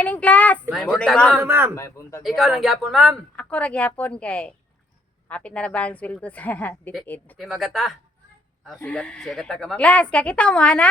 morning, class. May Morning, buntag, ma'am. ma'am. May buntag. Ikaw lang gyapon, ma'am. Ako ra gyapon kay hapit na ba ang sweldo sa DepEd. Ti magata. Sigata ka, ma'am. Class, kakita mo ana?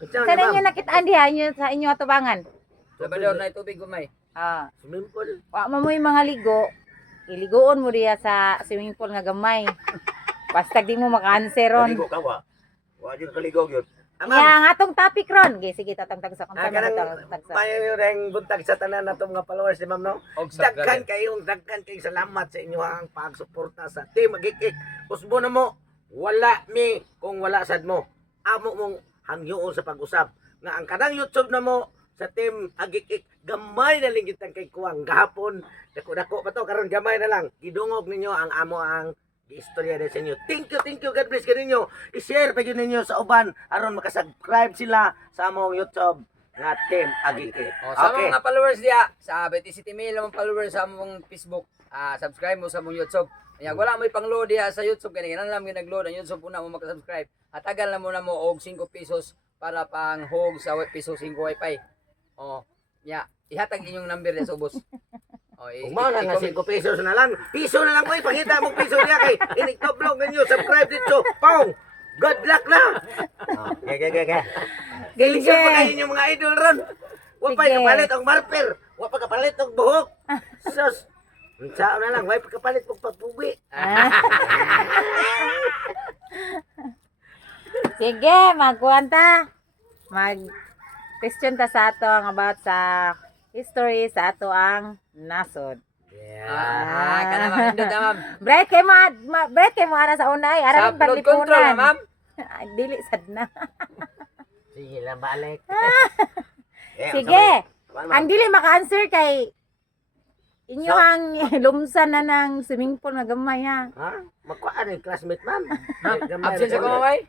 Kutsa Sa na, inyo ma'am. nakitaan diha inyo sa inyo atubangan. Labador na tubig gumay. Ah, Swimming pool. wa mo yung mga ligo. Iligoon mo diya sa swimming pool nga gamay. Basta di mo maka-answer ron. Kaligo ka wa. Wa di ka kaligo gyud. Ma'am. Ya, nga atong topic ron. Okay, sige, tatagtag sa kung Kanang tatagtag sa. payo ring buntag sa tanan natong mga followers ni ma'am no. Og sa Daghan kayong salamat sa inyo ang pagsuporta sa Team Agikik. Usbo na mo, wala mi kung wala sad mo. Amo mong hangyoon sa pag-usap nga ang kanang YouTube na mo sa Team Agikik gamay na linggit ang kay kuwang gahapon. Dako-dako pa to karon gamay na lang. Gidungog ninyo ang amo ang istorya din sa inyo. Thank you, God bless kaninyo. I-share pa yun ninyo sa uban aron makasubscribe sila sa among YouTube nga Team Agikik. Oh, sa Okay. mga followers diya, sa Betty City Mail mga followers sa among Facebook, subscribe mo sa among YouTube. Kaya wala mo ipang-load diya sa YouTube kani ganun lang ginag-load ang YouTube una mo maka-subscribe. Hatagan lang muna mo og 5 pesos para pang hog sa piso 5 wifi. Oh, ihatag inyong number diya sa ubos. Oh, Umaw na nga 5 pesos na lang. Piso na lang ko ipakita mo piso niya kay inig-vlog ninyo. Subscribe dito. Pong! Good luck na! Okay. Gilisyon pa kayo yung mga idol ron. Wa pa Sige. kapalit ang marper. Wa pa kapalit ang buhok. Sus! Saan na lang. Wa pa kapalit ang pagpubi. Ah. Sige, magkuwanta. Mag-question ta sa ato ang about sa history sa ato ang nasod. kana makindot na ma'am. Break kay mo ana sa unay. Sa Aram upload control na ma'am. Dili sad na. Sige lang, balik. Sige. Ang dili maka-answer kay inyo ang lumsan na ng swimming pool nga gamay ha. Ha? Magkuhaan yung classmate, ma'am. Absent sa kumamay.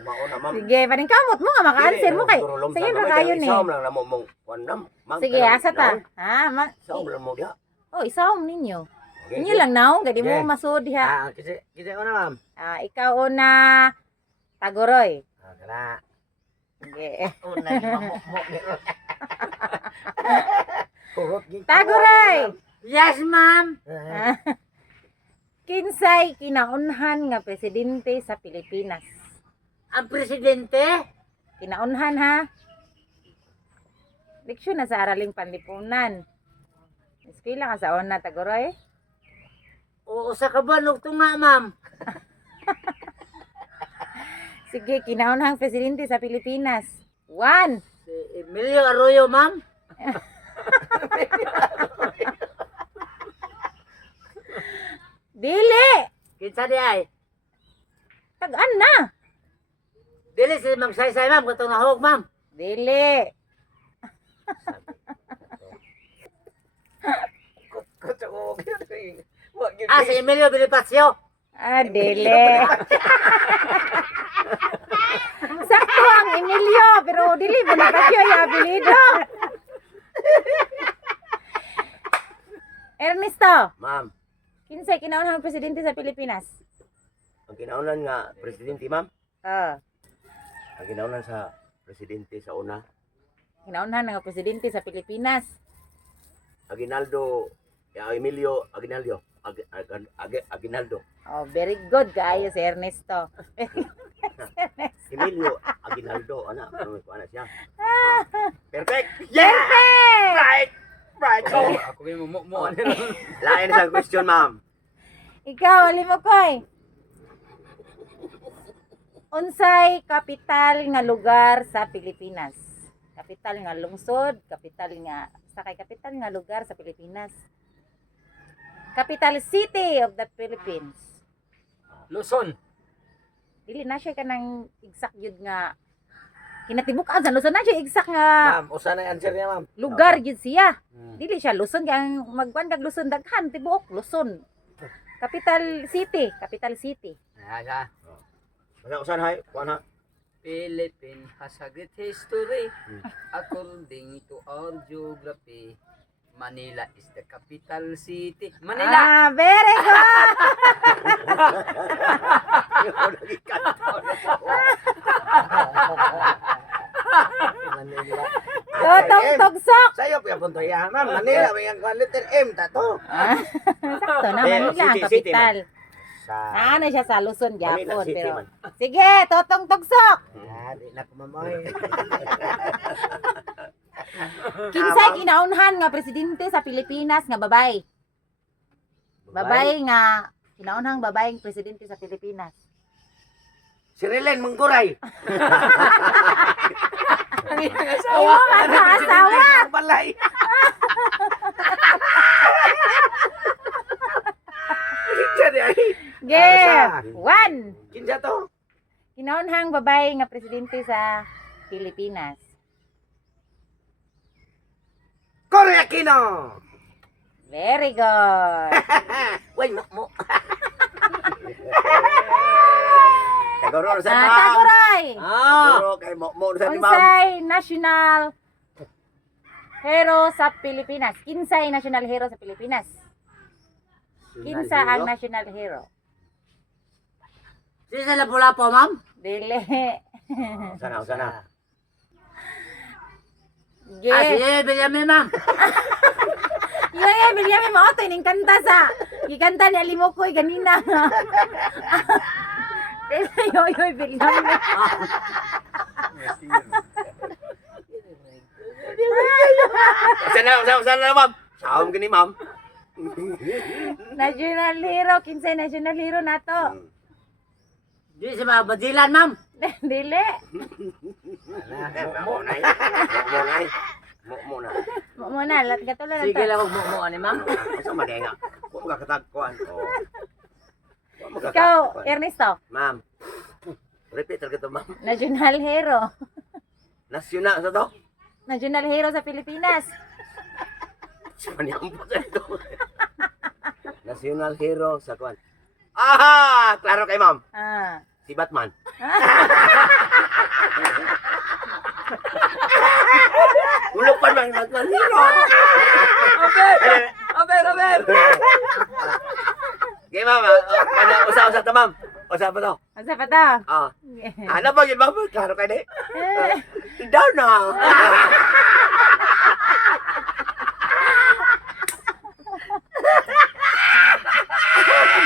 Mauna, ma'am. Sige, paningkamot mo nga maka-answer mo kay. Sige ra kayo ni. Isawm lang na mo mong kuandam. Sige, asa ta? Ha, Isawm lang mo diha. Oh, isawm ninyo. Okay, Inyo lang naw, gadi mo Okay. masud diha. Kasi una, ma'am. Ikaw una Tagoroy. Kana. Sige. Una, mamukmuk. Tagoroy. Yes, ma'am. Kinsay kinaunhan nga presidente sa Pilipinas? Ang presidente? Kinaunhan ha? Leksyon na sa Araling Panlipunan. Eskwela ka sa una, Tagoroy. Oo, sa kabalog to nga, ma'am. Sige, kinaunhang presidente sa Pilipinas. 1. Si Emilio Arroyo, ma'am. Dili! Kinsa di ay? Tag-an na! Dili si Mang Saysay, ma'am. Katong nahog, ma'am. Dili! Si Emilio Bonifacio. Dili. Sakto ang Emilio, pero dili mo na kayo yung apelido. Ernesto, Ma'am, kinsay kinaunhang presidente sa Pilipinas? ang kinaunan nga presidente, ma'am. Ah, Ang kinaunan sa presidente sa una, kinaunhan nga presidente sa Pilipinas. Aguinaldo, Emilio Aguinaldo. Aguinaldo. Oh, very good kaayo si Ernesto. Emilio Aguinaldo, anak. Ano siya? Perfect! Perfect! Right! Right! Oh, ako yung mo. Lain sa question, ma'am. Ikaw, ali mo koy. Unsay kapital nga lugar sa Pilipinas? Kapital nga lungsod, kapital nga lugar sa Pilipinas. Capital city of the Philippines. Luzon. Dili na siya kanang exact yun nga kinatibukan sa Luzon na siya exact nga Ma'am, usa na yung answer niya, ma'am. lugar yun siya. Hmm. Dili siya Luzon kaya magkuan kag Luzon daghan tibuok Luzon. Capital city. Basta usan hay, kuan ha. Philippines has a great history. According to our geography, Manila is the capital city. Manila! Very good! Totong tugsok. Sayo pa punto ya, ma'am. Manila may ang letter M tato. Sakto na, Manila ang City, kapital. Sa Ano siya sa Luzon, Manila Japon. City Pero, man. sige, totong tugsok. Di na kumamoy. Kinsay kinaunhan nga presidente sa Pilipinas nga babay. Babay nga kinaunhang babaeng presidente sa Pilipinas. Si Rilen Mungguray. Ang iyang Ayaw nga sa asawa. Ang balay. Kinsa di ay. Ge, Asa? 1. Kinsa to? Kinaunhang babae nga presidente sa Pilipinas. Cory Aquino. Very good. Wait, mo. Kagoro sa Taguray. Kagoro kay mo sa ma'am. Unsay national hero sa Pilipinas? Kinsay national hero sa Pilipinas? Kinsa ang national hero? Sino sa Lapu-Lapu, ma'am? Dili. Sana. Ge. Sige, Benjamin, ma'am. Yung Bilyame mo to ining kanta sa gikanta ni Alimokoy ganina. Dili yoy Bilyame. Sana ma'am. Saom gini ma'am. National hero, kinsay national hero nato. Di si Badilan, ma'am. Dili. Mo na. Mo na. Mo na lat gatulo Sige na. lang kung mo ni ma'am. Sa madenga. Ko mga katagkuan. Ikaw, Ernesto, Ma'am. Repeat ka to ma'am. national hero. Nasyonal sa to. National hero sa Pilipinas. Sumanyampo sa ito. National hero sa kuan. Aha! Klaro kay ma'am. Ah. Si Batman. Ulok pa man Batman hero. Aber. Okay ma'am. Usa ta ma'am. Usa pa to. Asa pa to? Ah. Ano ba yun ma'am? Klaro kay di. Down na.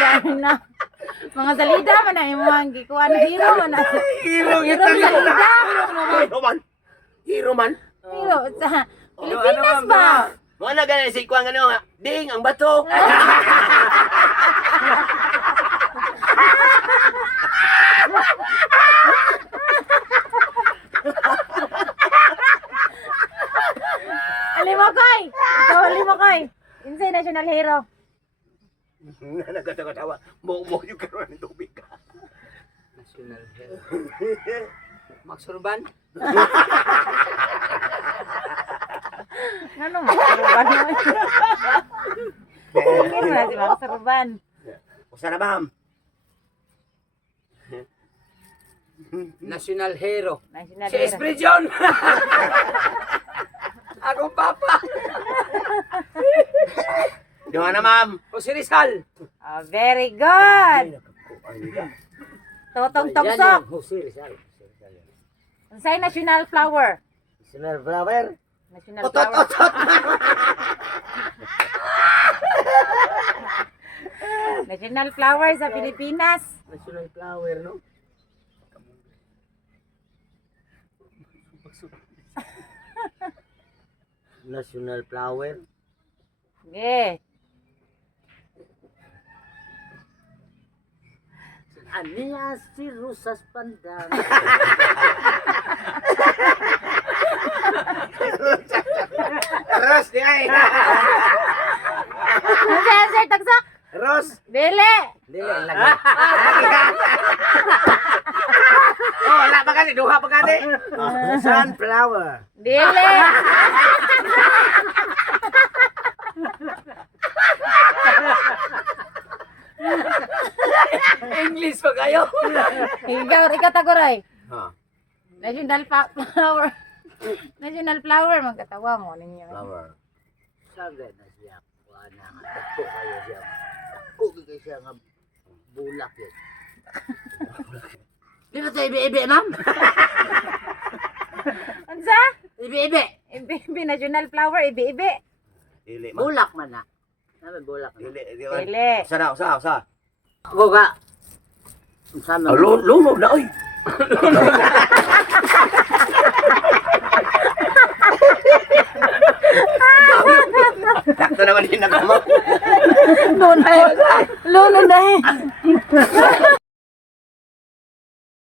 Dahil na. Mga salida man na imong gikuan hero man na. Hero Hero sa salida. Hero man. Hero man. Hero sa Pilipinas ba? Mo na ganun si Kuang ano nga. Ding ang bato. Alimokoy! Ikaw Alimokoy! Insay national hero. Nagkatawa. Mo yung karoon ng tubig ka. National hero. Max Urban. Ano Max Urban mo? Tingin mo na si Max Urban. Usa na ma'am. National hero. National Si hero. Esprijon. Akong papa. Doon na ma'am. O si Rizal. Oh, very good! Totong togsok. Unsay national flower? National flower. National flower. National flower sa Pilipinas. National flower, no? National flower. Okay. Ania si Rusas Pandan. Ros di ay. Unsay togsok? Ros. Dili. Dili lagi. Oh, wala pa gani, duha pa gani. Sunflower. Dili. English pa kayo. Ikaw taguray. Ha, National flower. National flower magkatawa mo ninyo. flower. Sabi na siya. Wala nga. Takpo kayo siya. Takpo kayo siya nga bulak yun. Di ba ito ibi-ibi, ma'am? Unsa? Ibi-ibi. Ibi national flower, ibi. Dili man. Bulak man na. Naman bulak na. Dili. Dili. Usa. Buga. Sama. Lunod na oy. Sakto naman din nakamo. Luno na eh.